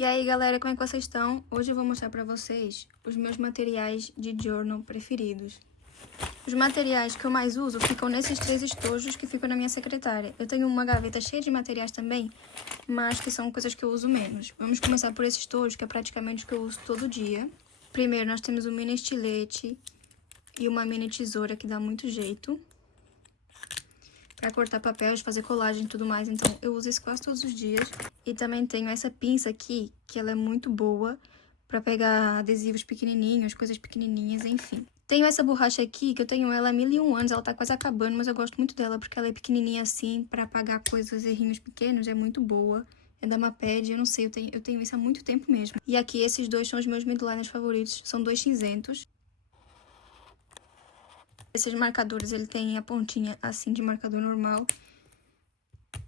E aí, galera, como é que vocês estão? Hoje eu vou mostrar pra vocês os meus materiais de journal preferidos. Os materiais que eu mais uso ficam nesses 3 estojos que ficam na minha secretária. Eu tenho uma gaveta cheia de materiais também, mas que são coisas que eu uso menos. Vamos começar por esse estojo, que é praticamente o que eu uso todo dia. Primeiro, nós temos um mini estilete e uma mini tesoura que dá muito jeito para cortar papéis, fazer colagem e tudo mais, então eu uso isso quase todos os dias. E também tenho essa pinça aqui, que ela é muito boa para pegar adesivos pequenininhos, coisas pequenininhas, enfim. Tenho essa borracha aqui, que eu tenho ela há 1001 anos, ela tá quase acabando, mas eu gosto muito dela, porque ela é pequenininha assim, para apagar coisas, errinhos pequenos, é muito boa. É da Maped, eu não sei, eu tenho isso há muito tempo mesmo. E aqui, esses dois são os meus midliners favoritos, são dois cinzentos. Esses marcadores, ele tem a pontinha assim de marcador normal.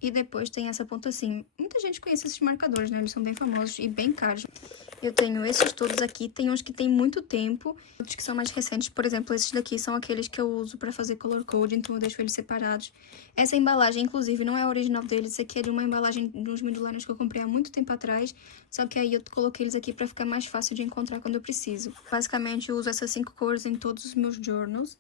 E depois tem essa ponta assim. Muita gente conhece esses marcadores, né? Eles são bem famosos e bem caros. Eu tenho esses todos aqui. Tem uns que tem muito tempo, outros que são mais recentes. Por exemplo, esses daqui são aqueles que eu uso pra fazer color code, então eu deixo eles separados. Essa embalagem, inclusive, não é a original deles. Esse aqui é de uma embalagem de uns midliners que eu comprei há muito tempo atrás. Só que aí eu coloquei eles aqui pra ficar mais fácil de encontrar quando eu preciso. Basicamente, eu uso essas 5 cores em todos os meus journals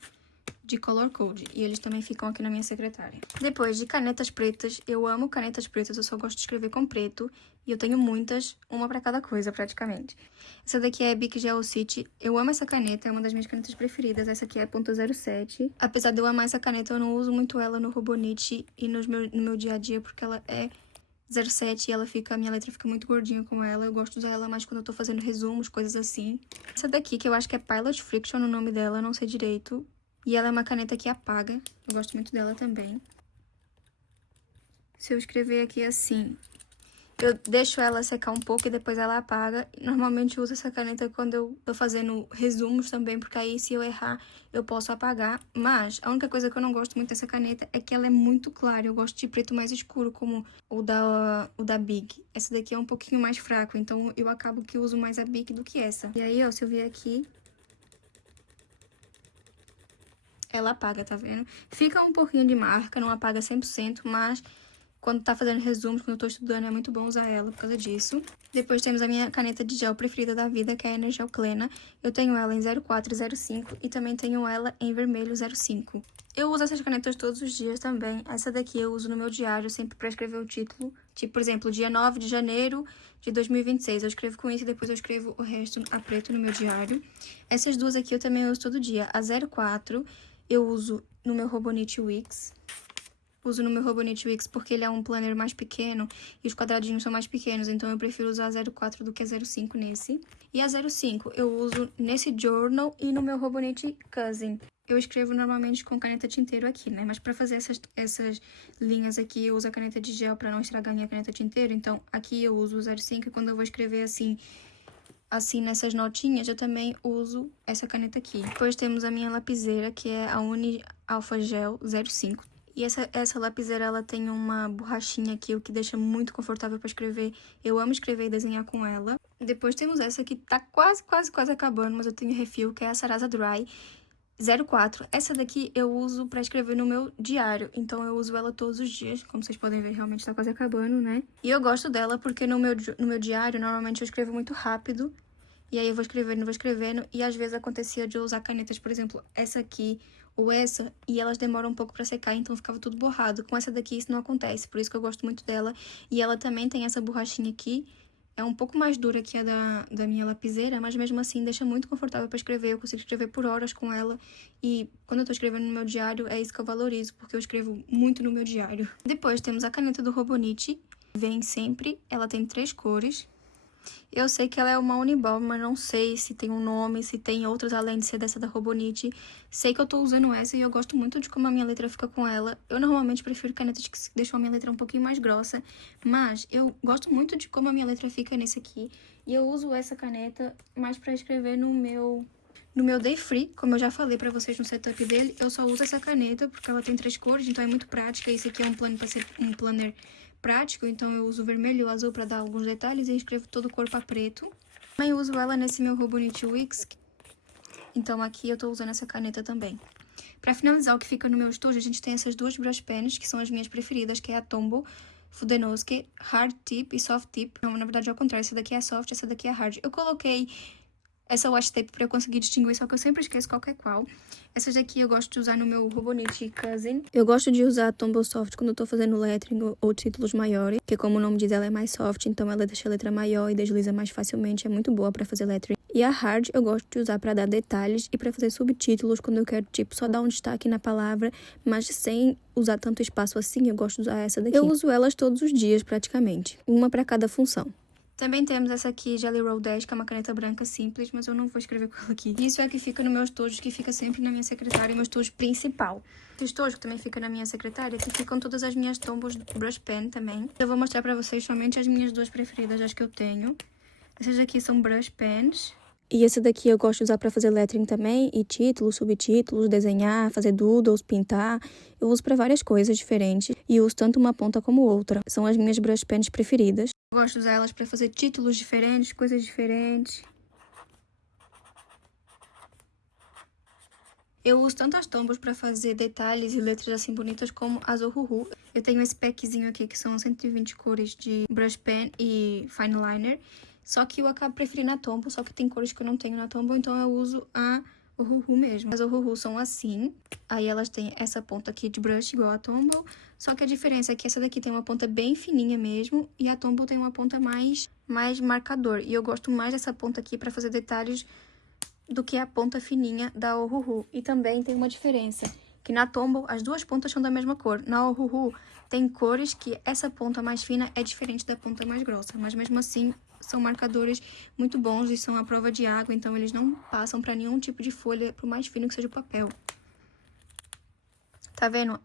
de color code, e eles também ficam aqui na minha secretária. Depois de canetas pretas, eu amo canetas pretas, eu só gosto de escrever com preto, e eu tenho muitas, uma pra cada coisa praticamente. Essa daqui é a Bic Gel City, eu amo essa caneta, é uma das minhas canetas preferidas, essa aqui é a .07. Apesar de eu amar essa caneta, eu não uso muito ela no Robonit e no meu dia a dia, porque ela é 07 e a minha letra fica muito gordinha com ela. Eu gosto de usar ela mais quando eu tô fazendo resumos, coisas assim. Essa daqui, que eu acho que é Pilot Friction o nome dela, eu não sei direito. E ela é uma caneta que apaga. Eu gosto muito dela também. Se eu escrever aqui assim, eu deixo ela secar um pouco e depois ela apaga. Normalmente eu uso essa caneta quando eu tô fazendo resumos também, porque aí se eu errar, eu posso apagar. Mas a única coisa que eu não gosto muito dessa caneta é que ela é muito clara. Eu gosto de preto mais escuro, como o da Bic. Essa daqui é um pouquinho mais fraco, então eu acabo que uso mais a Bic do que essa. E aí, ó, se eu vier aqui, ela apaga, tá vendo? Fica um pouquinho de marca, não apaga 100%, mas quando tá fazendo resumos, quando eu tô estudando, é muito bom usar ela por causa disso. Depois temos a minha caneta de gel preferida da vida, que é a Energel Klena. Eu tenho ela em 04 e 05 e também tenho ela em vermelho 05. Eu uso essas canetas todos os dias também. Essa daqui eu uso no meu diário, sempre pra escrever o título. Tipo, por exemplo, dia 9 de janeiro de 2026. Eu escrevo com isso e depois eu escrevo o resto a preto no meu diário. Essas duas aqui eu também uso todo dia. A 04 eu uso no meu Robonit Wix. Uso no meu Robonit Wix porque ele é um planner mais pequeno e os quadradinhos são mais pequenos, então eu prefiro usar a 04 do que a 05 nesse. E a 05 eu uso nesse journal e no meu Robonit Cousin. Eu escrevo normalmente com caneta tinteiro aqui, né? Mas pra fazer essas linhas aqui, eu uso a caneta de gel pra não estragar minha caneta tinteiro. Então, aqui eu uso o 05 e quando eu vou escrever assim, nessas notinhas, eu também uso essa caneta aqui. Depois temos a minha lapiseira, que é a Uni Alpha Gel 05. E essa lapiseira, ela tem uma borrachinha aqui, o que deixa muito confortável para escrever. Eu amo escrever e desenhar com ela. Depois temos essa que tá quase acabando, mas eu tenho refil, que é a Sarasa Dry 04. Essa daqui eu uso pra escrever no meu diário, então eu uso ela todos os dias. Como vocês podem ver, realmente tá quase acabando, né? E eu gosto dela porque no meu diário, normalmente eu escrevo muito rápido. E aí eu vou escrevendo, e às vezes acontecia de eu usar canetas, por exemplo, essa aqui ou essa, e elas demoram um pouco pra secar, então ficava tudo borrado. Com essa daqui isso não acontece, por isso que eu gosto muito dela. E ela também tem essa borrachinha aqui, é um pouco mais dura que a da minha lapiseira, mas mesmo assim deixa muito confortável pra escrever. Eu consigo escrever por horas com ela, e quando eu tô escrevendo no meu diário, é isso que eu valorizo, porque eu escrevo muito no meu diário. Depois temos a caneta do Robonit, vem sempre, ela tem 3 cores. Eu sei que ela é uma Uniball, mas não sei se tem um nome, se tem outras além de ser dessa da Robonit. Sei que eu tô usando essa e eu gosto muito de como a minha letra fica com ela. Eu normalmente prefiro canetas que deixam a minha letra um pouquinho mais grossa, mas eu gosto muito de como a minha letra fica nesse aqui. E eu uso essa caneta mais pra escrever no meu Day Free, como eu já falei pra vocês no setup dele. Eu só uso essa caneta porque ela tem 3 cores, então é muito prática. Esse aqui é um planner pra ser um planner prático, então eu uso o vermelho e o azul pra dar alguns detalhes e escrevo todo o corpo a preto. Também uso ela nesse meu Robonit Wix, então aqui eu tô usando essa caneta também. Pra finalizar o que fica no meu estojo, a gente tem essas duas brush pens, que são as minhas preferidas, que é a Tombow Fudenoske Hard Tip e Soft Tip. Não, na verdade é ao contrário, essa daqui é soft, essa daqui é hard. Eu coloquei essa washi tape pra eu conseguir distinguir, só que eu sempre esqueço qual que é qual. Essas daqui eu gosto de usar no meu Robonite Cousin. Eu gosto de usar a Tombow Soft quando eu tô fazendo lettering ou títulos maiores, porque como o nome diz, ela é mais soft, então ela deixa a letra maior e desliza mais facilmente, é muito boa pra fazer lettering. E a hard eu gosto de usar pra dar detalhes e pra fazer subtítulos quando eu quero, tipo, só dar um destaque na palavra, mas sem usar tanto espaço assim, eu gosto de usar essa daqui. Eu uso elas todos os dias, praticamente, uma pra cada função. Também temos essa aqui, Jelly Roll 10, que é uma caneta branca simples, mas eu não vou escrever com ela aqui. Isso é que fica no meu estojo, que fica sempre na minha secretária, meu estojo principal. O estojo que também fica na minha secretária, que ficam todas as minhas Tombows Brush Pen também. Eu vou mostrar pra vocês somente as minhas duas preferidas, as que eu tenho. Essas aqui são Brush Pens. E esse daqui eu gosto de usar pra fazer lettering também, e títulos, subtítulos, desenhar, fazer doodles, pintar. Eu uso pra várias coisas diferentes e uso tanto uma ponta como outra. São as minhas brush pens preferidas. Eu gosto de usar elas pra fazer títulos diferentes, coisas diferentes. Eu uso tanto as Tombows pra fazer detalhes e letras assim bonitas como as Ohuhu. Eu tenho esse packzinho aqui que são 120 cores de brush pen e fine liner. Só que eu acabo preferindo a Tombow, só que tem cores que eu não tenho na Tombow, então eu uso a Ohuhu mesmo. As Ohuhu são assim, aí elas têm essa ponta aqui de brush igual a Tombow, só que a diferença é que essa daqui tem uma ponta bem fininha mesmo, e a Tombow tem uma ponta mais marcador. E eu gosto mais dessa ponta aqui pra fazer detalhes do que a ponta fininha da Ohuhu. E também tem uma diferença, que na Tombow as duas pontas são da mesma cor. Na Ohuhu tem cores que essa ponta mais fina é diferente da ponta mais grossa, mas mesmo assim são marcadores muito bons e são à prova de água, então eles não passam pra nenhum tipo de folha, por mais fino que seja o papel. Tá vendo?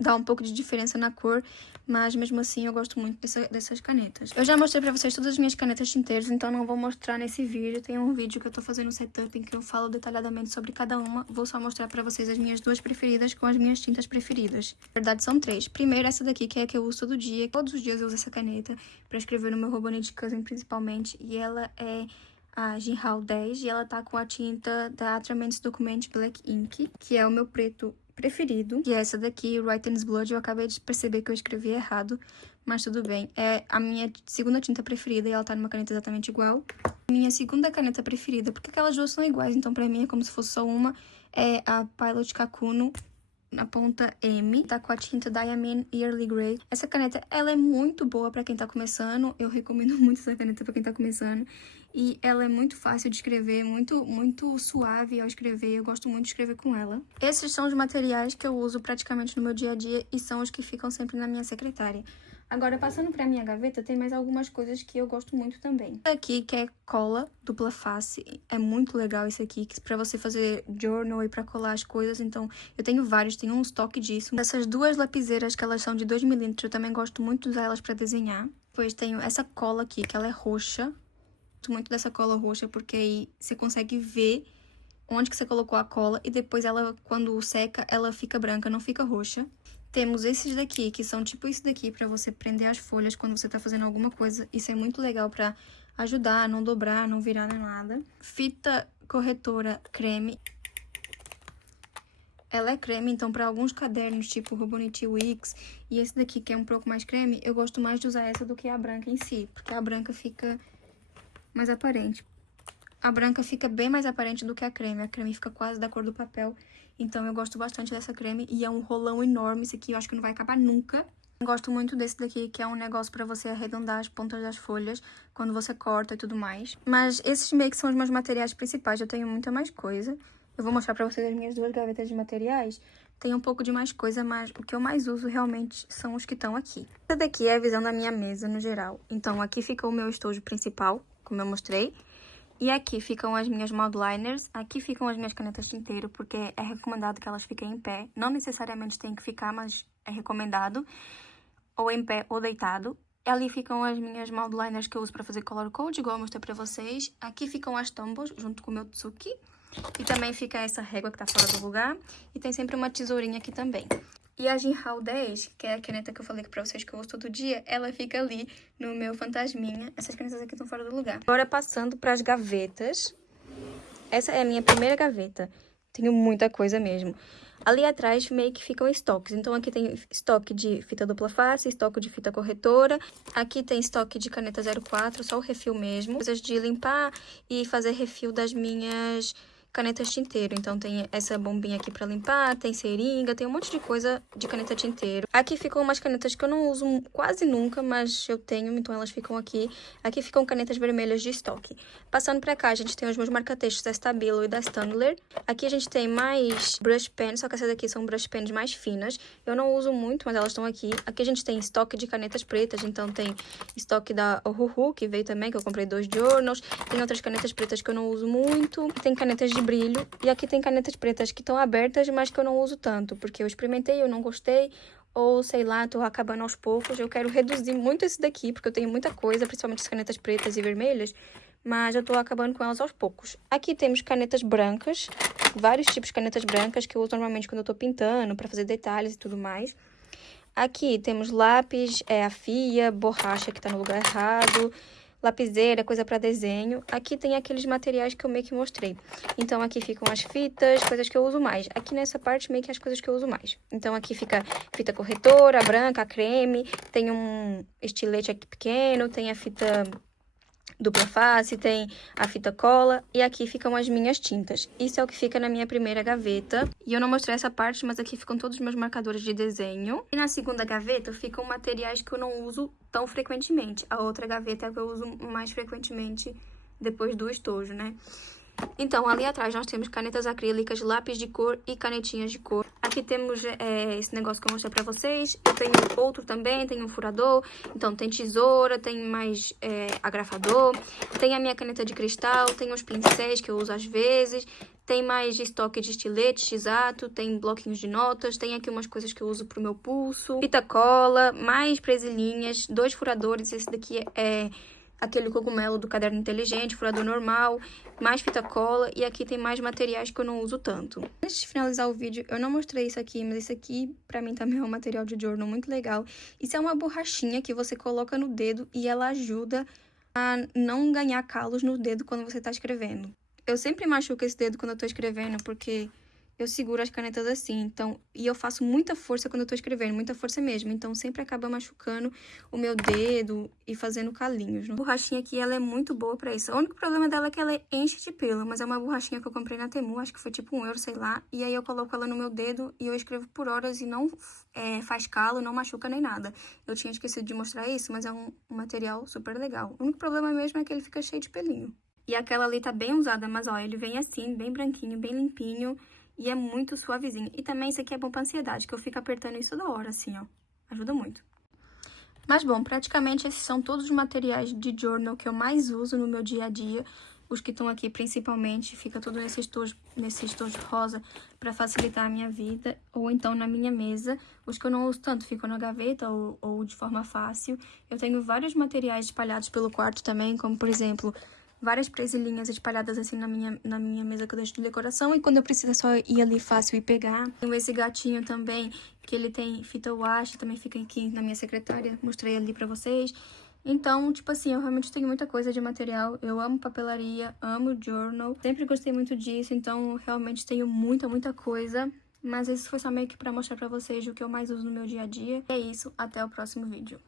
Dá um pouco de diferença na cor, mas mesmo assim eu gosto muito dessas canetas. Eu já mostrei pra vocês todas as minhas canetas tinteiros, então não vou mostrar nesse vídeo. Tem um vídeo que eu tô fazendo um setup em que eu falo detalhadamente sobre cada uma. Vou só mostrar pra vocês as minhas duas preferidas com as minhas tintas preferidas. Na verdade são três. Primeiro essa daqui, que é a que eu uso todo dia. Todos os dias eu uso essa caneta pra escrever no meu Robonite Cousin principalmente. E ela é a Jinhao 10 e ela tá com a tinta da Atraments Document Black Ink, que é o meu preto preferido, e essa daqui, Writer's Blood. Eu acabei de perceber que eu escrevi errado, mas tudo bem. É a minha segunda tinta preferida e ela tá numa caneta exatamente igual. Minha segunda caneta preferida, porque aquelas duas são iguais, então pra mim é como se fosse só uma, é a Pilot Kakuno na ponta M, tá com a tinta Diamond Early Grey. Essa caneta, ela é muito boa pra quem tá começando, eu recomendo muito essa caneta pra quem tá começando. E ela é muito fácil de escrever, muito suave ao escrever, eu gosto muito de escrever com ela. Esses são os materiais que eu uso praticamente no meu dia a dia e são os que ficam sempre na minha secretária. Agora, passando pra minha gaveta, tem mais algumas coisas que eu gosto muito também. Aqui, que é cola dupla face, é muito legal isso aqui, pra você fazer journal e pra colar as coisas, então eu tenho vários, tenho um estoque disso. Essas duas lapiseiras, que elas são de 2mm, eu também gosto muito de usar elas pra desenhar. Depois tenho essa cola aqui, que ela é roxa. Gosto muito dessa cola roxa, porque aí você consegue ver onde que você colocou a cola e depois ela, quando seca, ela fica branca, não fica roxa. Temos esses daqui, que são tipo esse daqui, pra você prender as folhas quando você tá fazendo alguma coisa. Isso é muito legal pra ajudar a não dobrar, não virar nem nada. Fita corretora creme. Ela é creme, então pra alguns cadernos, tipo Robonite Wix e esse daqui, que é um pouco mais creme, eu gosto mais de usar essa do que a branca em si, porque a branca fica mais aparente. A branca fica bem mais aparente do que a creme fica quase da cor do papel. Então eu gosto bastante dessa creme e é um rolão enorme. Esse aqui eu acho que não vai acabar nunca. Eu gosto muito desse daqui, que é um negócio pra você arredondar as pontas das folhas quando você corta e tudo mais. Mas esses meio que são os meus materiais principais, eu tenho muita mais coisa. Eu vou mostrar pra vocês as minhas duas gavetas de materiais. Tem um pouco de mais coisa, mas o que eu mais uso realmente são os que estão aqui. Essa daqui é a visão da minha mesa no geral. Então aqui fica o meu estojo principal, como eu mostrei. E aqui ficam as minhas moldliners, aqui ficam as minhas canetas tinteiro, porque é recomendado que elas fiquem em pé. Não necessariamente tem que ficar, mas é recomendado. Ou em pé ou deitado. Ali ficam as minhas moldliners que eu uso pra fazer color code, igual eu mostrei pra vocês. Aqui ficam as Tombows, junto com o meu Tsuki. E também fica essa régua que tá fora do lugar. E tem sempre uma tesourinha aqui também. E a Jinhao 10, que é a caneta que eu falei pra vocês que eu uso todo dia, ela fica ali no meu fantasminha. Essas canetas aqui estão fora do lugar. Agora passando pras gavetas. Essa é a minha primeira gaveta. Tenho muita coisa mesmo. Ali atrás meio que ficam estoques. Então, aqui tem estoque de fita dupla face, estoque de fita corretora. Aqui tem estoque de caneta 04, só o refil mesmo. Coisas de limpar e fazer refil das minhas canetas tinteiro. Então, tem essa bombinha aqui pra limpar, tem seringa, tem um monte de coisa de caneta tinteiro. Aqui ficam umas canetas que eu não uso quase nunca, mas eu tenho, então elas ficam aqui. Aqui ficam canetas vermelhas de estoque. Passando pra cá, a gente tem os meus marca-textos da Stabilo e da Staedtler. Aqui a gente tem mais brush pens, só que essas aqui são brush pens mais finas. Eu não uso muito, mas elas estão aqui. Aqui a gente tem estoque de canetas pretas, então tem estoque da Ohuhu, que veio também, que eu comprei 2 journals. Tem outras canetas pretas que eu não uso muito. Tem canetas de brilho. E aqui tem canetas pretas que estão abertas, mas que eu não uso tanto, porque eu experimentei, eu não gostei. Ou, sei lá, tô acabando aos poucos. Eu quero reduzir muito esse daqui, porque eu tenho muita coisa, principalmente as canetas pretas e vermelhas. Mas eu tô acabando com elas aos poucos. Aqui temos canetas brancas, vários tipos de canetas brancas que eu uso normalmente quando eu tô pintando, pra fazer detalhes e tudo mais. Aqui temos lápis, a fia, borracha que tá no lugar errado, lapiseira, coisa pra desenho. Aqui tem aqueles materiais que eu meio que mostrei. Então, aqui ficam as fitas, coisas que eu uso mais. Aqui nessa parte, meio que as coisas que eu uso mais. Então, aqui fica fita corretora, branca, creme, tem um estilete aqui pequeno, tem a fita dupla face, tem a fita cola e aqui ficam as minhas tintas. Isso é o que fica na minha primeira gaveta. E eu não mostrei essa parte, mas aqui ficam todos os meus marcadores de desenho. E na segunda gaveta ficam materiais que eu não uso tão frequentemente. A outra gaveta é a que eu uso mais frequentemente depois do estojo, né? Então, ali atrás nós temos canetas acrílicas, lápis de cor e canetinhas de cor. Aqui temos esse negócio que eu mostrei pra vocês. Eu tenho outro também, tem um furador. Então, tem tesoura, tem mais agrafador. Tem a minha caneta de cristal, tem os pincéis que eu uso às vezes. Tem mais estoque de estiletes, exato. Tem bloquinhos de notas. Tem aqui umas coisas que eu uso pro meu pulso. Fita cola, mais presilhinhas, 2 furadores. Esse daqui é aquele cogumelo do caderno inteligente, furador normal, mais fita cola, e aqui tem mais materiais que eu não uso tanto. Antes de finalizar o vídeo, eu não mostrei isso aqui, mas isso aqui pra mim também é um material de journal muito legal. Isso é uma borrachinha que você coloca no dedo e ela ajuda a não ganhar calos no dedo quando você tá escrevendo. Eu sempre machuco esse dedo quando eu tô escrevendo, porque eu seguro as canetas assim, então, e eu faço muita força quando eu tô escrevendo, muita força mesmo, então sempre acaba machucando o meu dedo e fazendo calinhos. A borrachinha aqui, ela é muito boa pra isso. O único problema dela é que ela enche de pelo, mas é uma borrachinha que eu comprei na Temu, acho que foi tipo €1, sei lá, e aí eu coloco ela no meu dedo e eu escrevo por horas e não faz calo, não machuca nem nada. Eu tinha esquecido de mostrar isso, mas é um material super legal. O único problema mesmo é que ele fica cheio de pelinho. E aquela ali tá bem usada, mas ó, ele vem assim, bem branquinho, bem limpinho. E é muito suavezinho. E também isso aqui é bom pra ansiedade, que eu fico apertando isso toda hora, assim, ó. Ajuda muito. Mas, bom, praticamente esses são todos os materiais de journal que eu mais uso no meu dia a dia. Os que estão aqui, principalmente, fica tudo nesse estojo rosa pra facilitar a minha vida. Ou então na minha mesa. Os que eu não uso tanto ficam na gaveta ou de forma fácil. Eu tenho vários materiais espalhados pelo quarto também, como, por exemplo, várias presilhinhas espalhadas assim na minha mesa que eu deixo de decoração. E quando eu preciso é só ir ali fácil e pegar. Tenho esse gatinho também, que ele tem fita washi, também fica aqui na minha secretária. Mostrei ali pra vocês. Então, tipo assim, eu realmente tenho muita coisa de material. Eu amo papelaria, amo journal. Sempre gostei muito disso, então realmente tenho muita coisa. Mas isso foi só meio que pra mostrar pra vocês o que eu mais uso no meu dia a dia. E é isso, até o próximo vídeo.